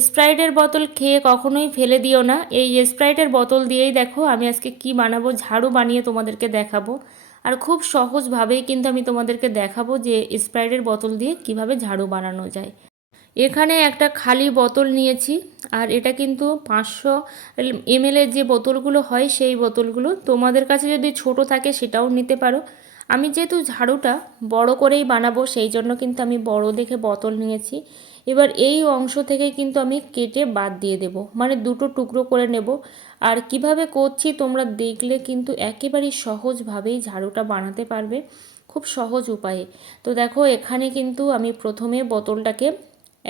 স্প্রাইটের বোতল খেয়ে কখনোই ফেলে দিও না। এই স্প্রাইটের বোতল দিয়েই দেখো আমি আজকে কি বানাবো, ঝাড়ু বানিয়ে তোমাদেরকে দেখাবো। আর খুব সহজভাবেই কিন্তু আমি তোমাদেরকে দেখাবো যে স্প্রাইটের বোতল দিয়ে কিভাবে ঝাড়ু বানানো যায়। এখানে একটা খালি বোতল নিয়েছি, আর এটা কিন্তু 500 ml যে বোতলগুলো হয় সেই বোতলগুলো। তোমাদের কাছে যদি ছোট থাকে সেটাও নিতে পারো। আমি যেহেতু ঝাড়ুটা বড় করেই বানাবো সেই জন্য কিন্তু আমি বড় দেখে বোতল নিয়েছি। এবার এই অংশ থেকে কিন্তু আমি কেটে বাদ দিয়ে দেব, মানে দুটো টুকরো করে নেব। আর কিভাবে করছি তোমরা দেখলে কিন্তু একেবারেই সহজভাবেই ঝাড়ুটা বানাতে পারবে, খুব সহজ উপায়ে। তো দেখো এখানে কিন্তু আমি প্রথমে বোতলটাকে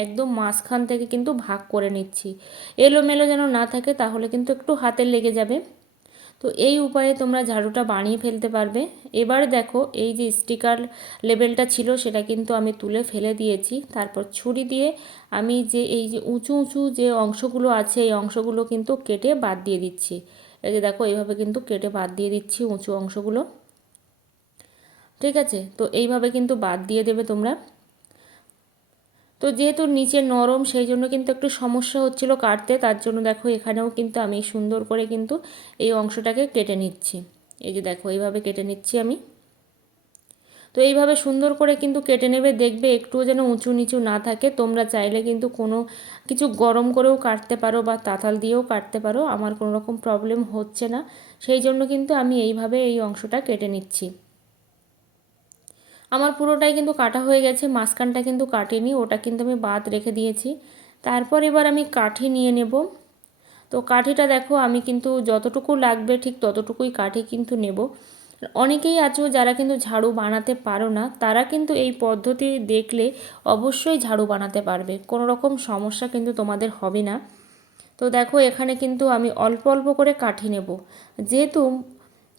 একদম মাঝখান থেকে কিন্তু ভাগ করে নিচ্ছি, এলোমেলো যেন না থাকে, তাহলে কিন্তু একটু হাতে লেগে যাবে। তো এই উপায়ে তোমরা ঝাড়ুটা বানিয়ে ফেলতে পারবে। এবার দেখো এই যে স্টিকার লেবেলটা ছিল সেটা কিন্তু আমি তুলে ফেলে দিয়েছি। তারপর ছুরি দিয়ে আমি যে এই যে উঁচু উঁচু যে অংশগুলো আছে এই অংশগুলো কিন্তু কেটে বাদ দিয়ে দিচ্ছি। এই যে দেখো এইভাবে কিন্তু কেটে বাদ দিয়ে দিচ্ছি উঁচু অংশগুলো। ঠিক আছে, তো এইভাবে কিন্তু বাদ দিয়ে দেবে তোমরা। তো যেহেতু নিচে নরম সেই জন্য কিন্তু একটু সমস্যা হচ্ছিল কাটতে, তার জন্য দেখো এখানেও কিন্তু আমি সুন্দর করে কিন্তু এই অংশটাকে কেটে নিচ্ছি। এই যে দেখো এইভাবে কেটে নিচ্ছি আমি। তো এইভাবে সুন্দর করে কিন্তু কেটে নেবে, দেখবে একটুও যেন উঁচু নিচু না থাকে। তোমরা চাইলে কিন্তু কোনো কিছু গরম করেও কাটতে পারো বা তাতাল দিয়েও কাটতে পারো, আমার কোনো রকম প্রবলেম হচ্ছে না, সেই জন্য কিন্তু আমি এইভাবে এই অংশটা কেটে নিচ্ছি। আমার পুরোটাই কিন্তু কাটা হয়ে গেছে, মাঝখানটা কিন্তু কাটিনি, ওটা কিন্তু আমি বাদ রেখে দিয়েছি। তারপর এবার আমি কাঠি নিয়ে নেব। তো কাঠিটা দেখো আমি কিন্তু যতটুকু লাগবে ঠিক ততটুকুই কাঠি কিন্তু নেব। অনেকেই আছো যারা কিন্তু ঝাড়ু বানাতে পারো না, তারা কিন্তু এই পদ্ধতি দেখলে অবশ্যই ঝাড়ু বানাতে পারবে, কোনো রকম সমস্যা কিন্তু তোমাদের হবে না। তো দেখো এখানে কিন্তু আমি অল্প অল্প করে কাঠি নেব, যেহেতু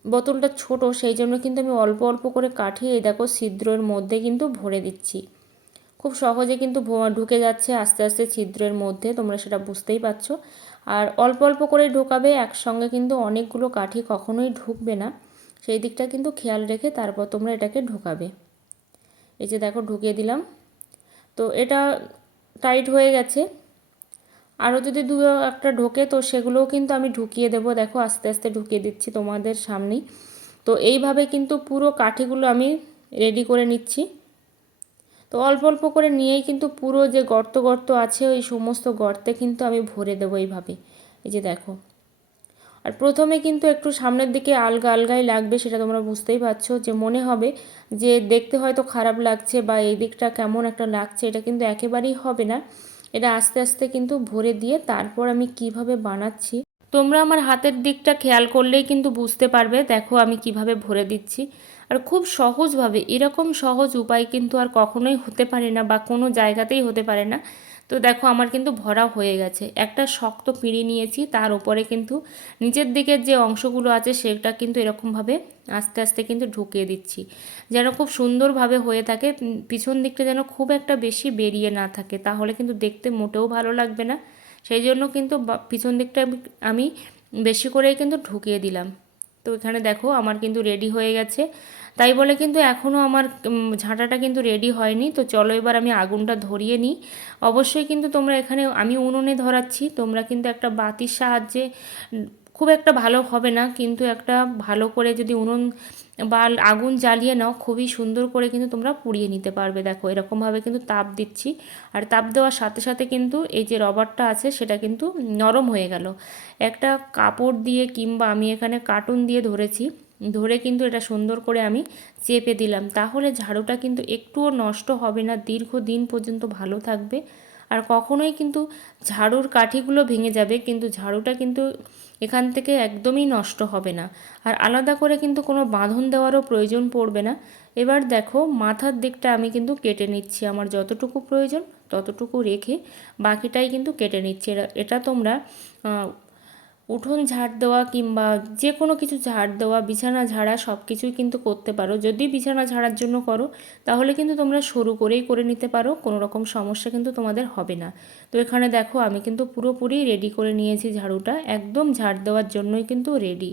বোতলটা ছোট সেই জন্য কিন্তু আমি অল্প অল্প করে কাঠি এই দেখো ছিদ্রের মধ্যে কিন্তু ভরে দিচ্ছি। খুব সহজে কিন্তু ঢুকে যাচ্ছে আস্তে আস্তে ছিদ্রের মধ্যে, তোমরা সেটা বুঝতেই পারছো। আর অল্প অল্প করে ঢোকাবে, একসঙ্গে কিন্তু অনেকগুলো কাঠি কখনোই ঢুকবে না, সেই দিকটা কিন্তু খেয়াল রেখে তারপর তোমরা এটাকে ঢোকাবে। এই যে দেখো ঢুকিয়ে দিলাম। তো এটা টাইট হয়ে গেছে, আরও যদি দু একটা ঢোকে তো সেগুলোও কিন্তু আমি ঢুকিয়ে দেবো। দেখো আস্তে আস্তে ঢুকিয়ে দিচ্ছি তোমাদের সামনেই। তো এইভাবে কিন্তু পুরো কাঠিগুলো আমি রেডি করে নিচ্ছি। তো অল্প অল্প করে নিয়েই কিন্তু পুরো যে গর্ত গর্ত আছে ওই সমস্ত গর্তে কিন্তু আমি ভরে দেবো এইভাবে। এই যে দেখো, আর প্রথমে কিন্তু একটু সামনের দিকে আলগা আলগাই লাগবে, সেটা তোমরা বুঝতেই পারছো, যে মনে হবে যে দেখতে হয়তো খারাপ লাগছে বা এই দিকটা কেমন একটা লাগছে, এটা কিন্তু একেবারেই হবে না। এটা আস্তে আস্তে কিন্তু ভরে দিয়ে তারপর আমি কিভাবে বানাচ্ছি তোমরা আমার হাতের দিকটা খেয়াল করলেই কিন্তু বুঝতে পারবে। দেখো আমি কিভাবে ভরে দিচ্ছি, আর খুব সহজভাবে, এরকম সহজ উপায় কিন্তু আর কখনোই হতে পারে না বা কোনো জায়গাতেই হতে পারে না। তো দেখো আমার কিন্তু ভরা হয়ে গেছে। একটা শক্ত পিঁড়ি নিয়েছি, তার উপরে কিন্তু নিচের দিকের যে অংশগুলো আছে সেটা কিন্তু এরকমভাবে আস্তে আস্তে কিন্তু ঢুকিয়ে দিচ্ছি, যেন খুব সুন্দরভাবে হয়ে থাকে। পিছন দিকটা যেন খুব একটা বেশি বেরিয়ে না থাকে, তাহলে কিন্তু দেখতে মোটেও ভালো লাগবে না। সেই জন্য কিন্তু পিছন দিকটা আমি বেশি করেই কিন্তু ঢুকিয়ে দিলাম। তো এখানে দেখো আমার কিন্তু রেডি হয়ে গেছে। তাই বলে কিন্তু এখনও আমার ঝাঁটাটা কিন্তু রেডি হয়নি। তো চলো এবার আমি আগুনটা ধরিয়ে নিই। অবশ্যই কিন্তু তোমরা এখানে আমি উনুনে ধরাচ্ছি, তোমরা কিন্তু একটা বাতির সাহায্যে, খুব একটা ভালো হবে না কিন্তু একটা ভালো করে যদি উনুন বা আগুন জ্বালিয়ে নাও, খুবই সুন্দর করে কিন্তু তোমরা পুড়িয়ে নিতে পারবে। দেখো এরকমভাবে কিন্তু তাপ দিচ্ছি, আর তাপ দেওয়ার সাথে সাথে কিন্তু এই যে রবারটা আছে সেটা কিন্তু নরম হয়ে গেল। একটা কাপড় দিয়ে কিংবা আমি এখানে কার্টুন দিয়ে ধরেছি, ধরে কিন্তু এটা সুন্দর করে আমি চেপে দিলাম, তাহলে ঝাড়ুটা কিন্তু একটুও নষ্ট হবে না, দীর্ঘদিন পর্যন্ত ভালো থাকবে। আর কখনোই কিন্তু ঝাড়ুর কাঠিগুলো ভেঙে যাবে কিন্তু ঝাড়ুটা কিন্তু এখান থেকে একদমই নষ্ট হবে না। আর আলাদা করে কিন্তু কোনো বাঁধন দেওয়ারও প্রয়োজন পড়বে না। এবার দেখো মাথার দিকটা আমি কিন্তু কেটে নিচ্ছি, আমার যতটুকু প্রয়োজন ততটুকু রেখে বাকিটাই কিন্তু কেটে নিচ্ছি। এটা তোমরা উঠোন ঝাড় দেওয়া কিংবা যে কোনো কিছু ঝাড় দেওয়া, বিছানা ঝাড়া সব কিছুই কিন্তু করতে পারো। যদি বিছানা ঝাড়ার জন্য করো তাহলে কিন্তু তোমরা সরু করেই করে নিতে পারো, কোনো রকম সমস্যা কিন্তু তোমাদের হবে না। তো এখানে দেখো আমি কিন্তু পুরোপুরি রেডি করে নিয়েছি, ঝাড়ুটা একদম ঝাড় দেওয়ার জন্যই কিন্তু রেডি।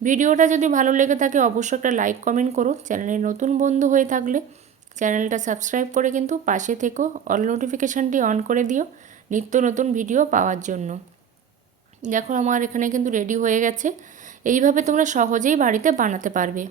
ভিডিওটা যদি ভালো লেগে থাকে অবশ্যই একটা লাইক কমেন্ট করো। চ্যানেলে নতুন বন্ধু হয়ে থাকলে চ্যানেলটা সাবস্ক্রাইব করে কিন্তু পাশে থেকো, অল নোটিফিকেশানটি অন করে দিও। নিত্য নতুন ভিডিও পাওয়ার জন্য। দেখো আমার এখানে কিন্তু রেডি হয়ে গেছে। এইভাবে তোমরা সহজেই বাড়িতে বানাতে পারবে।